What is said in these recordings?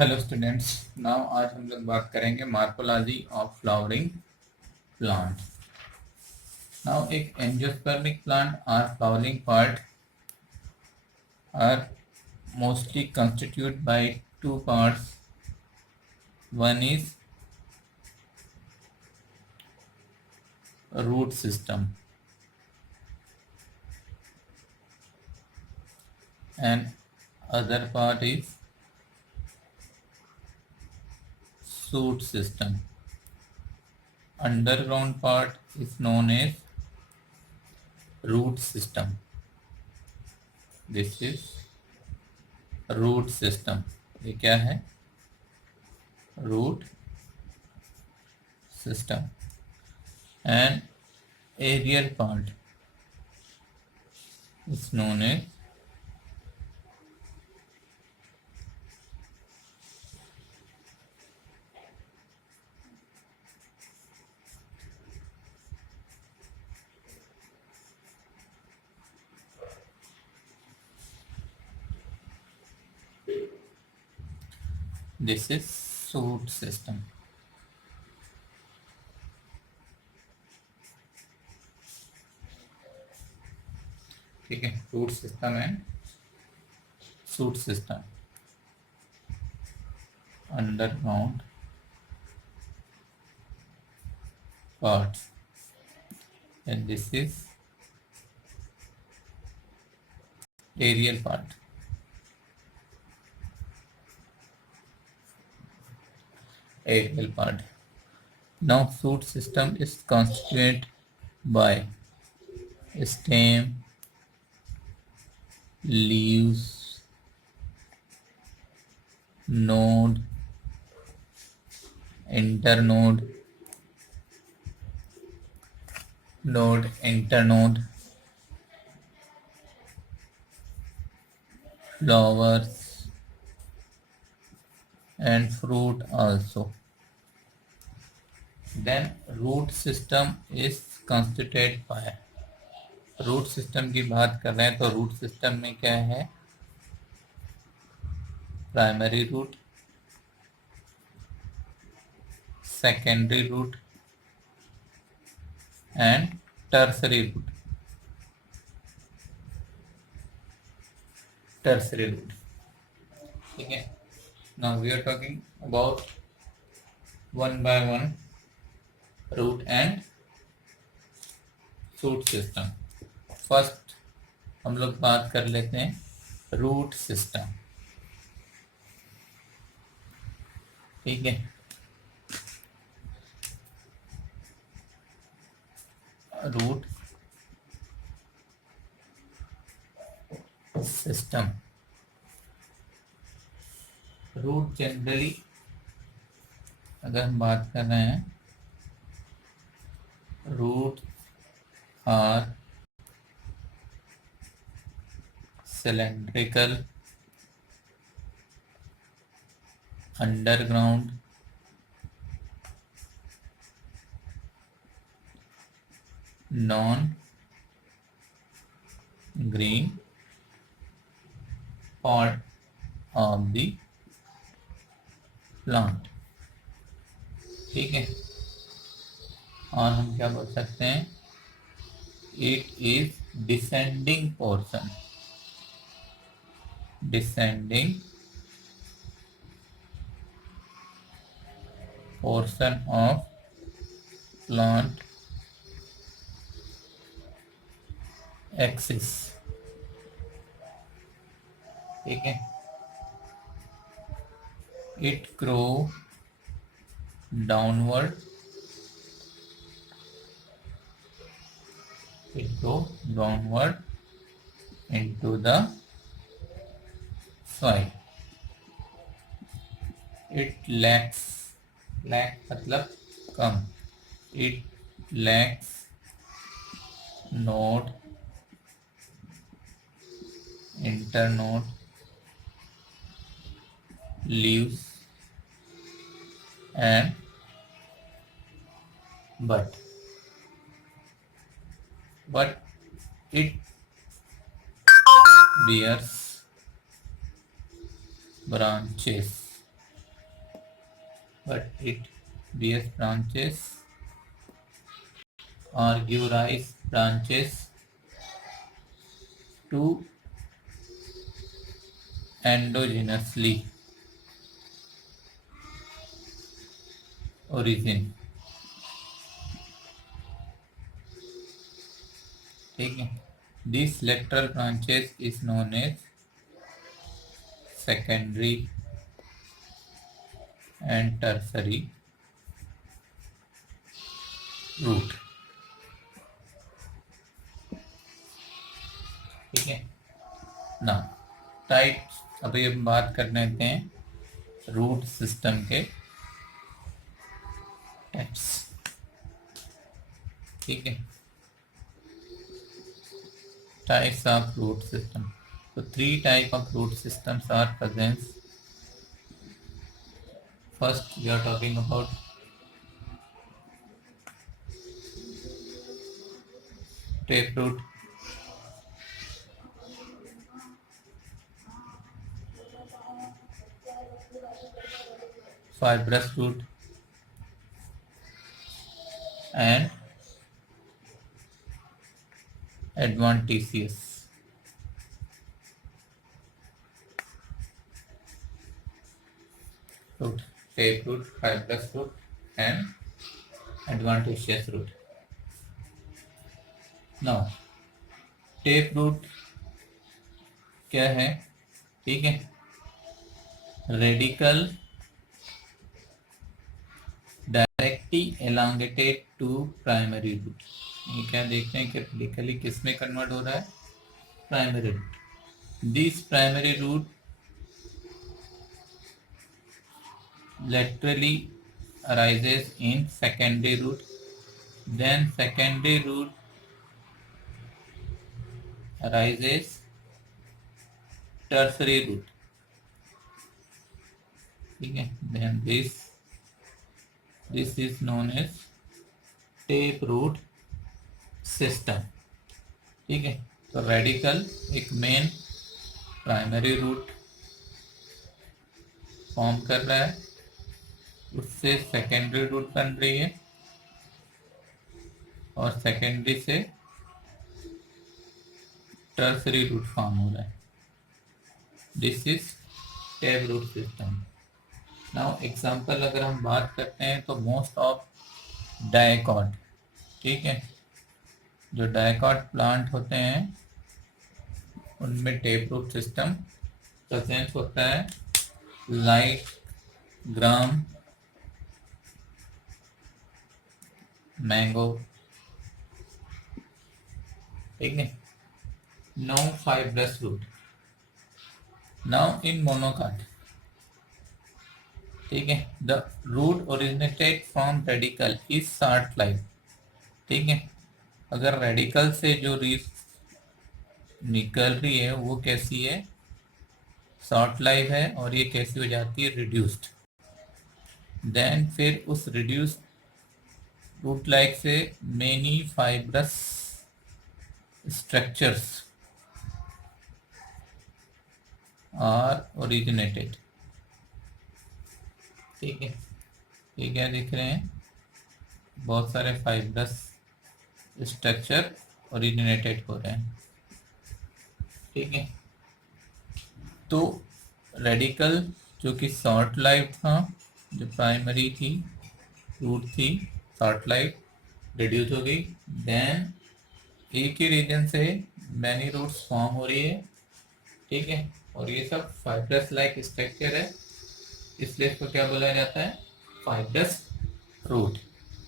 Hello students. Now आज हम लोग बात करेंगे morphology of flowering plant. Now एक angiospermic plant are flowering part are mostly constituted by two parts. One is root system and other part is shoot system. Underground part is known as root system. This is root system. ये क्या है? Root system. And aerial part is known as this is shoot system. ठीक है, root system and shoot system. Underground parts and this is aerial part. Aerial part. Now shoot system is constituted by stem, leaves, node, internode, node, internode, flowers and fruit also. Then root system is constituted by, root system की बात कर रहे हैं तो root system में क्या है? Primary root, secondary root and tertiary root. Tertiary root, ठीक है. Now we are talking about one by one root and shoot system. First हम लोग बात कर लेते हैं रूट सिस्टम. ठीक है, रूट सिस्टम. रूट जनरली अगर हम बात कर रहे हैं, root are cylindrical, underground, non-green part of the plant. ठीक है, और हम क्या बोल सकते हैं? It is descending portion. Descending portion of plant axis. ठीक है, it grow downward. It go downward into the soil. It lacks, lack मतलब कम. It lacks node, internode, leaves and bud. But it bears branches. but it bears branches or give rise branches to endogenously origin. ठीक है, these lateral branches is known as secondary and tertiary root. ठीक है ना, types. अभी हम बात कर लेते हैं रूट सिस्टम के टाइप्स। ठीक है, टाइप्स ऑफ रूट सिस्टम। तो 3 type of root systems are present. First we are talking about tap root, fibrous root and adventitious root, tape root, fibrous root and adventitious root. Now tape root क्या है? ठीक है, radicle directly elongated to primary root. ये क्या देखते हैं कि radically किस में कन्वर्ट हो रहा है? Primary root. This primary root laterally arises in secondary root, then secondary root arises tertiary root. ठीक है, then this is known as tape root system. ठीक है, तो रेडिकल एक मेन प्राइमरी रूट फॉर्म कर रहा है, उससे सेकेंडरी रूट बन रही है और सेकेंडरी से टर्सरी रूट फॉर्म हो रहा है। This is tap root system. Now example अगर हम बात करते हैं तो मोस्ट ऑफ डाइकॉट, ठीक है, जो डाइकॉट प्लांट होते हैं उनमें टेप रूट सिस्टम प्रेजेंट होता है, लाइक ग्राम, मैंगो। ठीक है, no fibrous root. Now in monocot, ठीक है, the root originated from radicle is short life. ठीक है, अगर रेडिकल से जो रीड निकल रही है वो कैसी है? शॉर्ट लाइफ है, और ये कैसी हो जाती है? रिड्यूस्ड। देन फिर उस रिड्यूस्ड रूट लाइक से many fibrous structures are originated. ठीक है, ये क्या दिख रहे हैं? बहुत सारे फाइब्रस स्ट्रक्चर ओरिजिनेटेड हो रहे हैं। ठीक है, तो रेडिकल जो कि शॉर्ट लाइफ था, जो प्राइमरी थी रूट थी, शॉर्ट लाइफ रिड्यूस हो गई, देन एक ही रीजन से मैनी रूट्स फॉर्म हो रही है। ठीक है, और ये सब फाइब्रस लाइक स्ट्रक्चर है, इसलिए इसको क्या बोला जाता है? Fibrous root.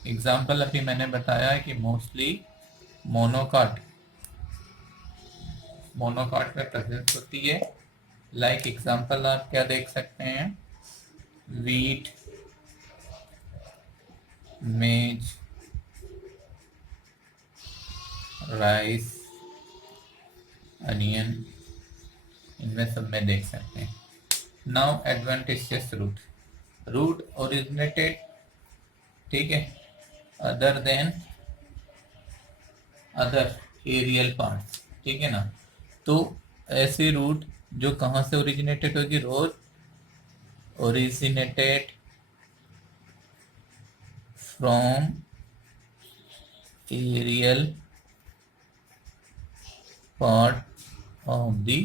एग्जाम्पल अभी मैंने बताया है कि मोस्टली मोनोकाट में प्रेजेंस होती है। लाइक एग्जाम्पल आप क्या देख सकते हैं? वीट, मेज, राइस, अनियन, इनमें सब में देख सकते हैं। नाउ एडवेंटिशियस रूट ओरिजिनेटेड, ठीक है, other than other aerial parts. ठीक है ना, तो ऐसे रूट जो कहाँ से ओरिजिनेटेड होगी? रोज originated from aerial part of the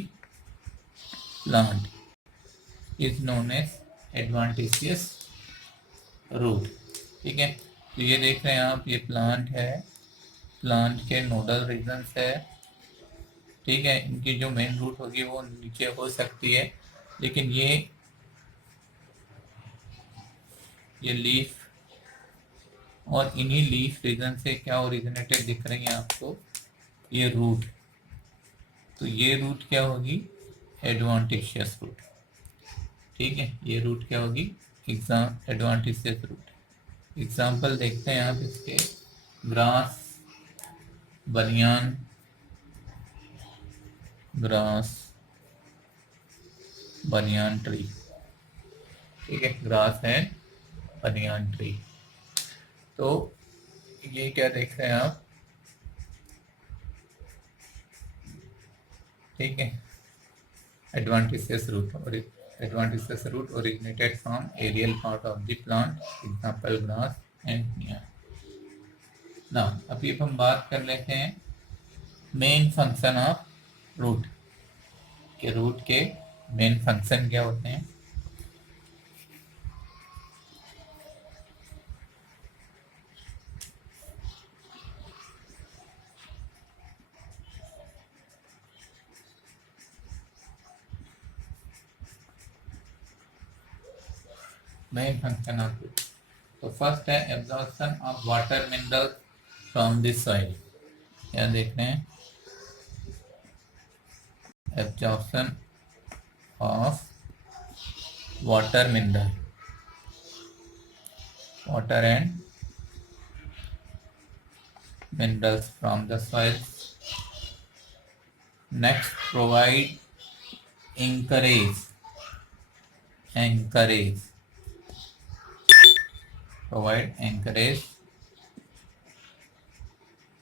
plant is known as adventitious root। ठीक है, तो ये देख रहे हैं आप, ये प्लांट है, प्लांट के नोडल रीजन्स है। ठीक है, इनकी जो मेन रूट होगी वो नीचे हो सकती है, लेकिन ये लीफ और इन्हीं लीफ रीजन से क्या ओरिजिनेटेड दिख रही है आपको, ये रूट। तो ये रूट क्या होगी, एडवांटेशियस रूट। ठीक है, ये रूट क्या होगी, एडवांटेशियस रूट। एग्जाम्पल देखते हैं आप इसके, ग्रास, बनियान, ग्रास, बनियान ट्री। ठीक है, ग्रास है, बनियान ट्री। तो ये क्या देख रहे हैं आप, ठीक है, एडवांटेशियस रूट, और adventitious root originated from aerial part of the plant, example grass and banyan. ना अभी हम बात कर लेते हैं मेन फंक्शन ऑफ रूट के। रूट के मेन फंक्शन क्या होते हैं। मेन फंक्शन ऑफ रूट, तो फर्स्ट है absorption of water minerals from the soil. क्या देख रहे हैं, absorption of water mineral, water and minerals from the soil। Next, provide encourage provide encourage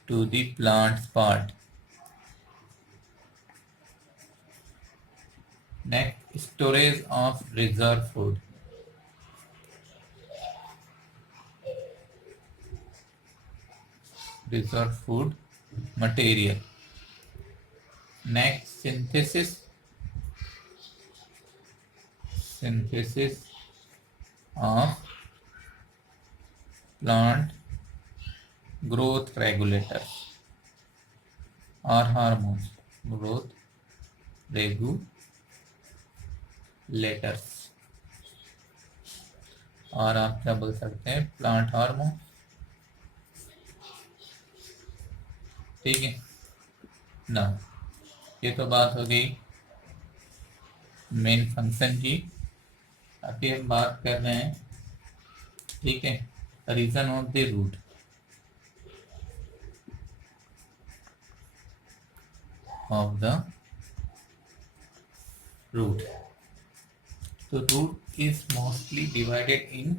to the plant's part। Next, storage of reserve food। reserve food material। Next, synthesis of plant growth regulators or hormones, growth regulators, और आप क्या बोल सकते हैं, plant hormone. ठीक है ना, ये तो बात हो गई मेन फंक्शन की। अभी हम बात कर रहे हैं, ठीक है, region of the root. Of the root, तो root is mostly divided in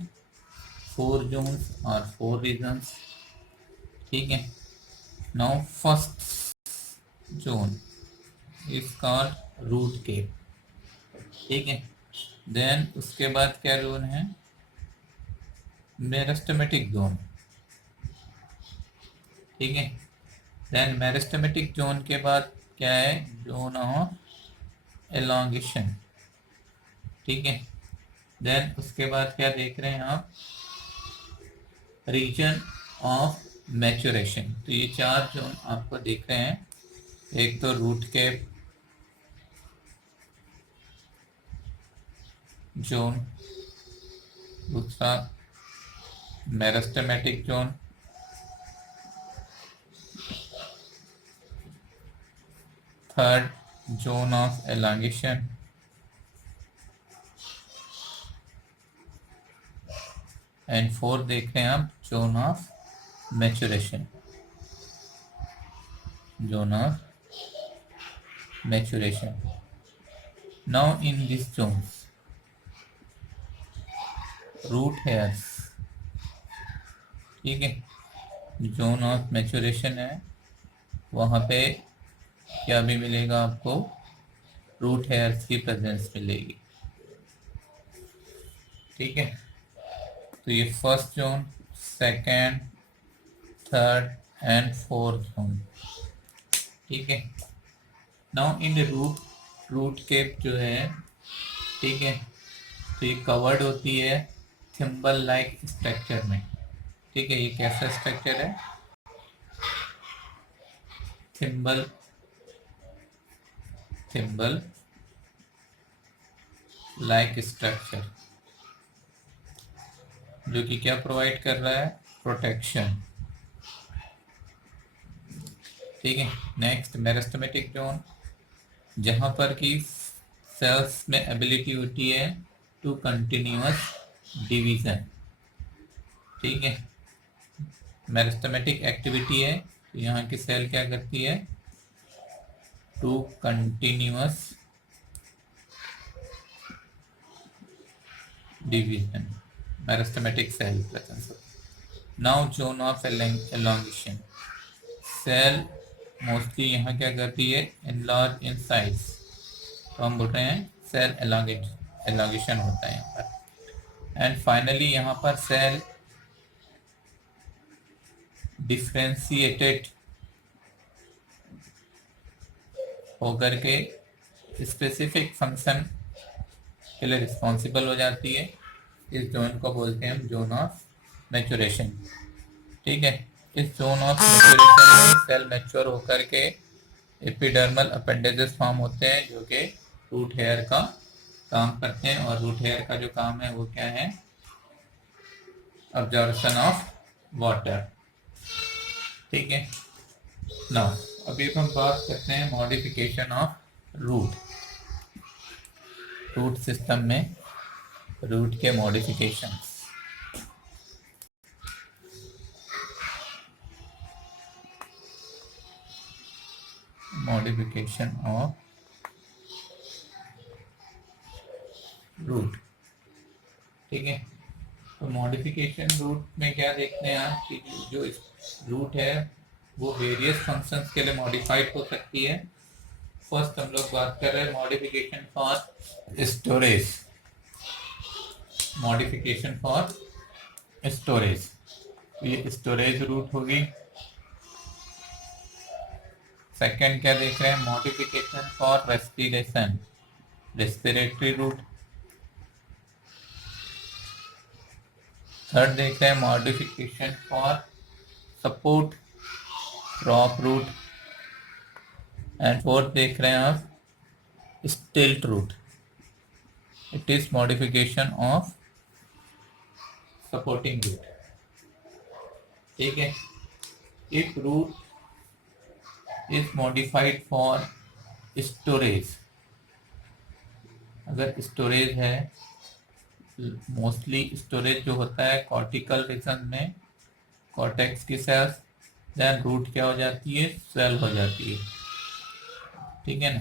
4 zones और 4 रीजन्स। ठीक है, now first zone is called root cap. ठीक है, देन उसके बाद क्या जोन है, मेरिस्टेमेटिक जोन। ठीक है, देन मेरिस्टेमेटिक जोन के बाद क्या है, जोन ऑफ एलोंगेशन। ठीक है, देन उसके बाद क्या देख रहे हैं आप, रीजन ऑफ मैच्योरेशन। तो ये 4 जोन आपको दिख रहे हैं, एक तो रूट केप जोन, दूसरा meristematic zone, third zone of elongation, and fourth देख रहे हैं आप, zone of maturation. Zone of maturation. Now in this zones root hairs, ठीक है, जोन ऑफ मैच्योरेशन है, वहाँ पे क्या भी मिलेगा आपको, रूट हेयर्स की प्रेजेंस मिलेगी। ठीक है, तो ये first zone, second, third and fourth zone. ठीक है। नाउ इन रूट केप जो है, ठीक है, तो ये कवर्ड होती है थिम्बल लाइक स्ट्रक्चर में। ठीक है, ये कैसा स्ट्रक्चर है? थिम्बल लाइक स्ट्रक्चर, जो कि क्या प्रोवाइड कर रहा है? प्रोटेक्शन। ठीक है। नेक्स्ट मेरिस्टेमेटिक जोन, जहां पर कि सेल्स में एबिलिटी होती है टू कंटिन्यूअस डिवीजन। ठीक है, मेरिस्टेमेटिक एक्टिविटी है, तो यहाँ की सेल क्या करती है? To continuous division, meristematic cell presence. Now zone of elongation, cell mostly यहाँ क्या करती है? एनलार्ज इन साइज, तो हम बोल रहे हैं सेल एलोंगेशन होता है यहाँ पर। एंड फाइनली यहाँ पर सेल डिफ्रेंशिएटेड होकर के स्पेसिफिक फंक्शन के लिए रिस्पॉन्सिबल हो जाती है। इस जोन को बोलते हैं हम जोन ऑफ मैच्योरेशन। ठीक है, इस जोन ऑफ मैच्योरेशन में सेल मैच्योर होकर के एपिडर्मल अपेंडेजेस फॉर्म होते हैं, जो कि रूट हेयर का काम करते हैं। और रूट हेयर का जो काम है वो क्या है? Absorption of water. ठीक है। नाउ अभी हम बात करते हैं मॉडिफिकेशन ऑफ रूट सिस्टम में रूट के मॉडिफिकेशन। Modification of root. ठीक है, तो मॉडिफिकेशन रूट में क्या देखते हैं आप कि जो रूट है वो वेरियस फंक्शंस के लिए मॉडिफाइड हो सकती है। फर्स्ट हम लोग बात कर रहे हैं modification for storage. Modification for storage, ये स्टोरेज रूट होगी। सेकंड क्या देख रहे हैं? Modification for respiration, respiratory root. Third देख रहे हैं modification for support, drop root. And fourth देख रहे हैं आप stilt root, it is modification of supporting root. ठीक है, if root is modified for storage, अगर स्टोरेज है, मोस्टली स्टोरेज जो होता है कॉर्टिकल रीजन में, कॉर्टेक्स की सेल्स, देन रूट क्या हो जाती है? सेल हो जाती है। ठीक है ना,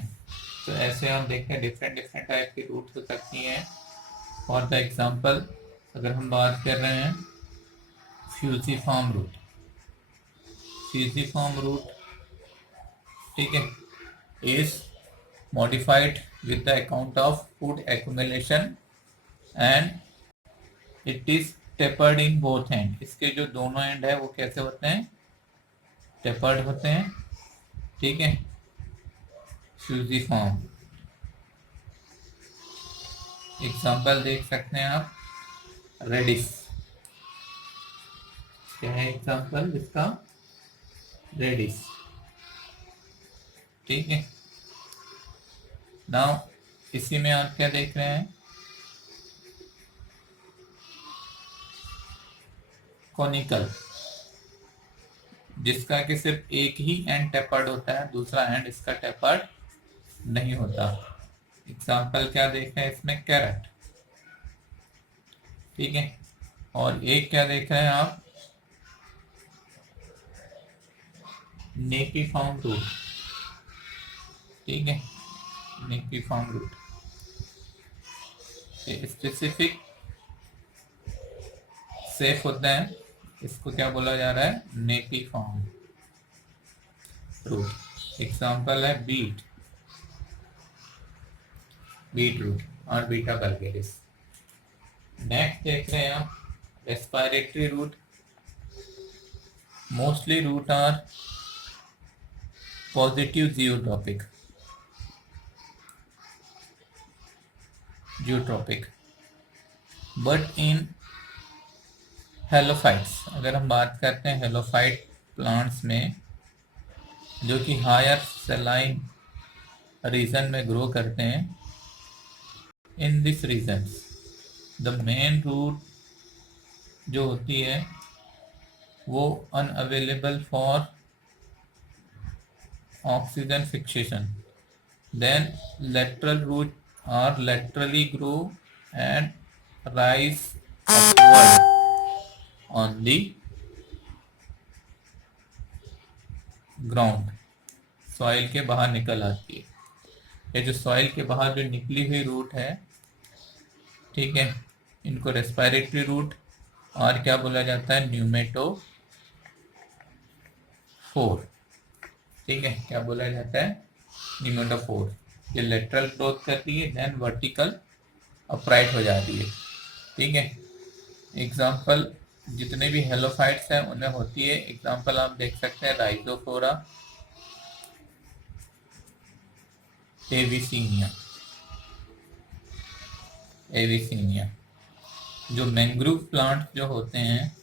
तो ऐसे हम देखें डिफरेंट टाइप की रूट हो सकती हैं। फॉर द एग्जांपल अगर हम बात कर रहे हैं फ्यूजिफॉर्म रूट, ठीक है, is modified with the account of food accumulation and it is tapered in both and. इसके जो दोनों एंड है वो कैसे होते हैं? टेपर्ड होते हैं। ठीक है, फ्यूजिफॉर्म एग्जांपल देख सकते हैं आप, रेडिस। क्या है एग्जांपल इसका? रेडिस। ठीक है, नाउ इसी में आप क्या देख रहे हैं? कॉनिकल, जिसका कि सिर्फ एक ही एंड टेपर्ड होता है, दूसरा एंड इसका टेपर्ड नहीं होता। एग्जाम्पल क्या देख रहे हैं इसमें? कैरेट। ठीक है, और एक क्या देख रहे हैं आप? Napiform root. ठीक है, नेपीफॉर्म रूट स्पेसिफिक सेफ होते हैं, इसको क्या बोला जा रहा है? Napiform root. एग्जाम्पल है बीट रूट और बीटा बल्गेरिस। नेक्स्ट देख रहे हैं आप respiratory root. Mostly root are positive geotropic. But in halophytes, अगर हम बात करते हैं हेलोफाइट प्लांट्स में जो कि हायर सेलाइन रीजन में ग्रो करते हैं, in this region the main root जो होती है वो unavailable for oxygen fixation, then lateral root are laterally grow and rise upward on the ground, soil के बाहर निकल आती है। ये जो सॉइल के बाहर जो निकली हुई रूट है, ठीक है, इनको रेस्पिरेटरी रूट और क्या बोला जाता है, न्यूमेटोफोर। ठीक है, क्या बोला जाता है, न्यूमेटोफोर। ये लेटरल ग्रोथ करती है, देन वर्टिकल अपराइट हो जाती है। ठीक है, एग्जाम्पल जितने भी हेलोफाइट्स हैं उनमें होती है। एग्जाम्पल आप देख सकते हैं, राइजोफोरा, एविसीनिया। जो मैंग्रोव प्लांट जो होते हैं,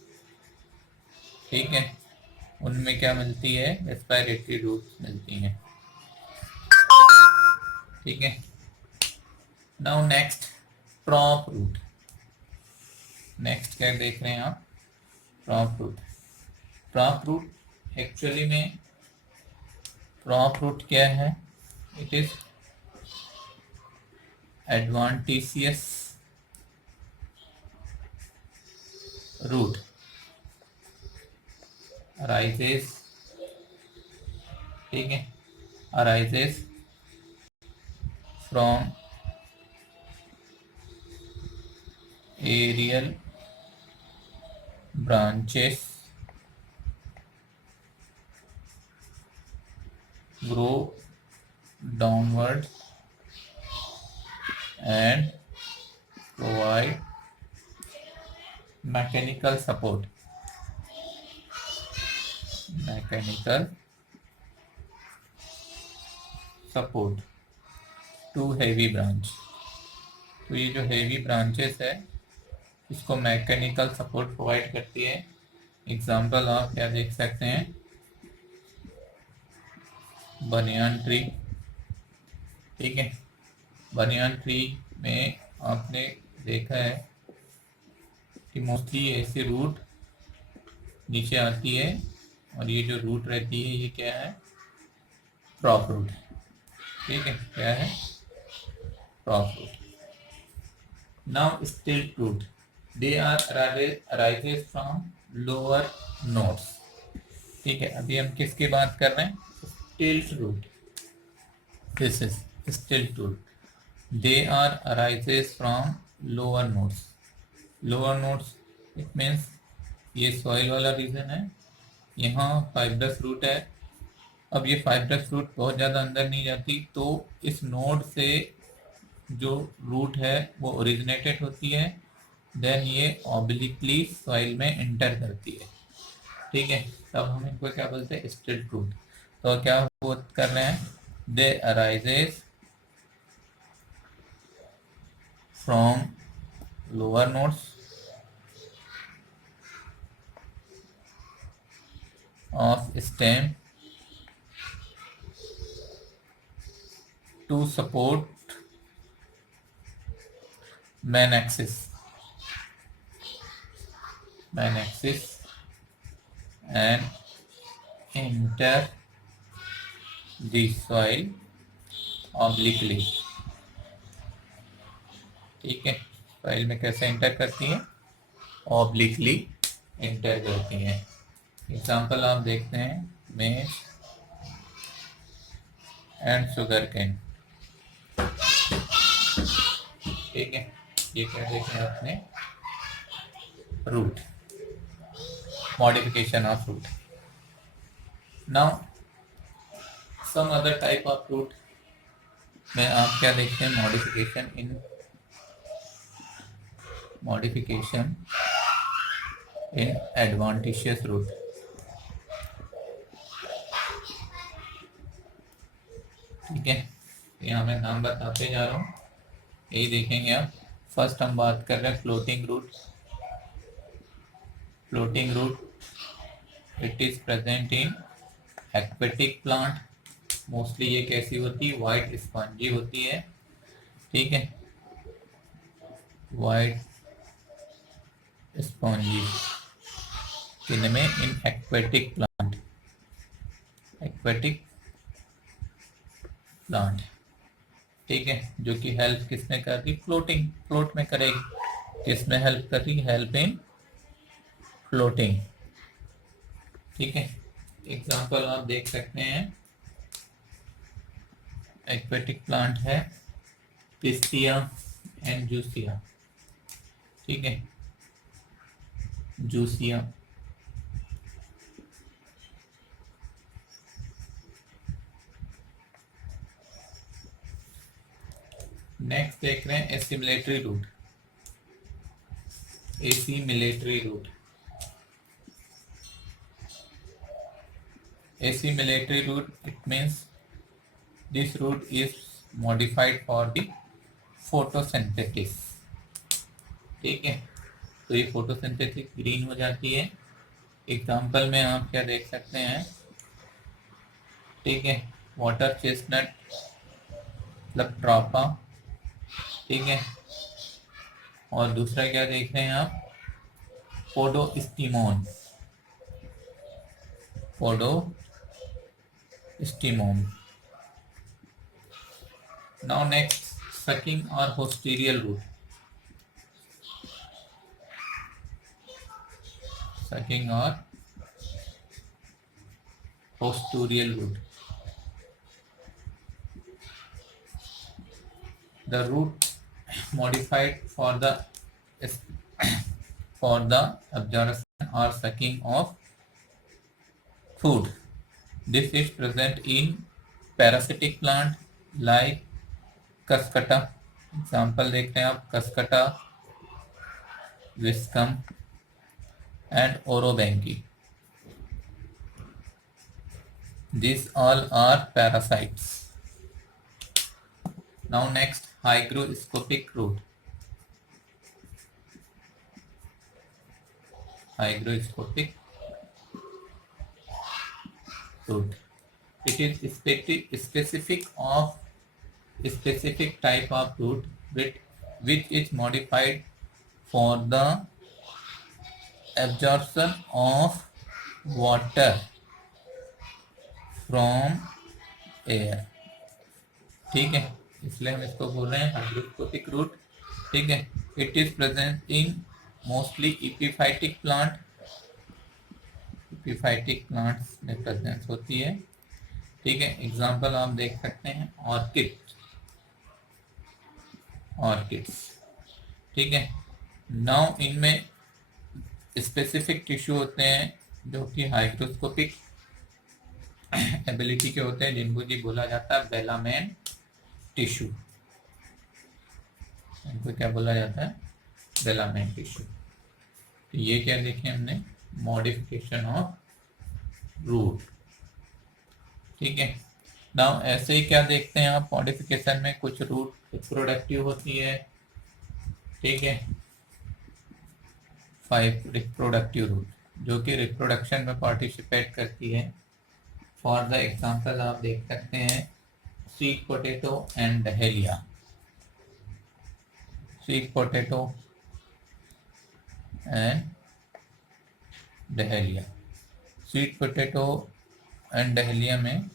ठीक है, उनमें क्या मिलती है, रेस्पिरेटरी रूट्स मिलती हैं। ठीक है, now next prop root. Next क्या देख रहे हैं आप, prop root. Prop root actually में, प्रॉप रूट क्या है, it is adventitious root arises, ठीक है, arises from aerial branches, grow downwards and provide mechanical support to heavy branch. तो ये जो हेवी ब्रांचेस है इसको मैकेनिकल सपोर्ट प्रोवाइड करती है। एग्जाम्पल आप क्या देख सकते हैं, बनियान ट्री। ठीक है, बनियान ट्री में आपने देखा है कि मोस्टली ऐसे रूट नीचे आती है, और ये जो रूट रहती है ये क्या है, प्रॉप रूट। ठीक है, क्या है, prop root. Now stilt root, they are arises from lower nodes. ठीक है, अभी हम किसकी बात कर रहे हैं, stilt root. This is stilt root, they are arises from lower nodes. Lower nodes it means ये सॉइल वाला रीजन है, यहाँ फाइब्रस रूट है। अब ये फाइब्रस रूट बहुत ज़्यादा अंदर नहीं जाती, तो इस नोड से जो रूट है वो ओरिजिनेटेड होती है, देन ये ऑब्लिकली सॉइल में एंटर करती है। ठीक है, तब हम इनको क्या बोलते हैं, स्टिल्ट रूट। तो क्या वो कर रहे हैं, they arises from lower nodes of stem to support main axis and enter the soil obliquely। ठीक है, सॉइल में कैसे एंटर करती हैं, ऑब्लिकली एंटर करती हैं। एग्जाम्पल आप देखते हैं, मेज एंड शुगर कैन। ठीक है, ये क्या देखें आपने, root, modification of root. Now some other type of root में आप क्या देखते हैं, मॉडिफिकेशन इन एडवांटेशियस रूट। बताते जा रहा हूँ, यही देखेंगे आप। फर्स्ट हम बात कर रहे हैं floating root. Floating root it is present in aquatic plant. Mostly ये कैसी होती है, वाइट स्पंजी होती है, ठीक है, वाइट स्पंजी। किनमें? In aquatic plant, aquatic plant, ठीक है, जो कि हेल्प किसमें कर रही, फ्लोटिंग, फ्लोट में करेगी। किसमें हेल्प कर रही, हेल्प इन फ्लोटिंग, ठीक है। एग्जांपल आप देख सकते हैं, एक्वेटिक प्लांट है पिस्टिया एंड जूसिया, ठीक है, जूसिया। नेक्स्ट देख रहे हैं assimilatory root. Assimilatory root, assimilatory root it means this root is modified for the photosynthesis, ठीक है। तो ये फोटोसिंथेसिस ग्रीन हो जाती है। एग्जांपल में आप क्या देख सकते हैं, ठीक है, वाटर चेस्टनट मतलब ट्रापा, ठीक है। और दूसरा क्या देख रहे हैं आप, पोडोस्टिमोन, पोडोस्टिमोन। नाउ नेक्स्ट सकिंग और होस्टेरियल रूट। सकिंग और होस्टेरियल root, the root modified for the absorption or sucking of food. This is present in parasitic plant like Cuscuta. Example देखते हैं आप, Cuscuta, Viscum and Orobanchi. These all are parasites. Now next, hygroscopic root. Hygroscopic root. It is specific type of root which is modified for the absorption of water from air, ठीक है, इसलिए हम इसको बोल रहे हैं हाइग्रोस्कोपिक रूट, ठीक है। It is present in mostly epiphytic plant, epiphytic plants में प्रेजेंस होती है, ठीक है। एग्जांपल आप देख सकते हैं, ऑर्किड, ऑर्किड्स, ठीक है। नाउ इनमें स्पेसिफिक टिश्यू होते हैं जो कि हाइग्रोस्कोपिक एबिलिटी के होते हैं, जिनको जी बोला जाता है बेलामेन टिश्यू। इनको क्या बोला जाता है, बेलामेन टिश्यू। तो ये क्या देखें हमने, मॉडिफिकेशन ऑफ रूट, ठीक है। नाउ ऐसे ही क्या देखते हैं आप, मॉडिफिकेशन में कुछ रूट रिप्रोडक्टिव होती है, ठीक है, 5 रिप्रोडक्टिव रूट जो कि रिप्रोडक्शन में पार्टिसिपेट करती है। फॉर द एग्जांपल आप देख सकते हैं, sweet potato and dahlia. Sweet potato and dahlia, sweet potato and dahlia में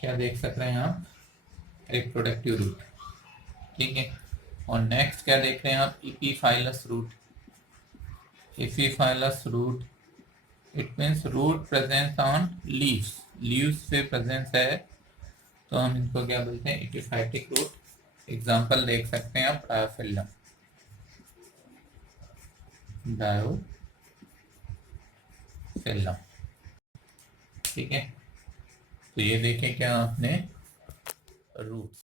क्या देख सक रहे हैं आप, रिप्रोडक्टिव रूट, ठीक है। और नेक्स्ट क्या देख रहे हैं आप, epiphyllous root. Epiphyllous root it means root presence on leaves, leaves पे प्रेजेंस है, तो हम इनको क्या बोलते हैं, इपीफाइटिक रूट। एग्जांपल देख सकते हैं आप, डायोफिल्लम, डायोफिल्लम, ठीक है। तो ये देखें क्या आपने, रूट्स।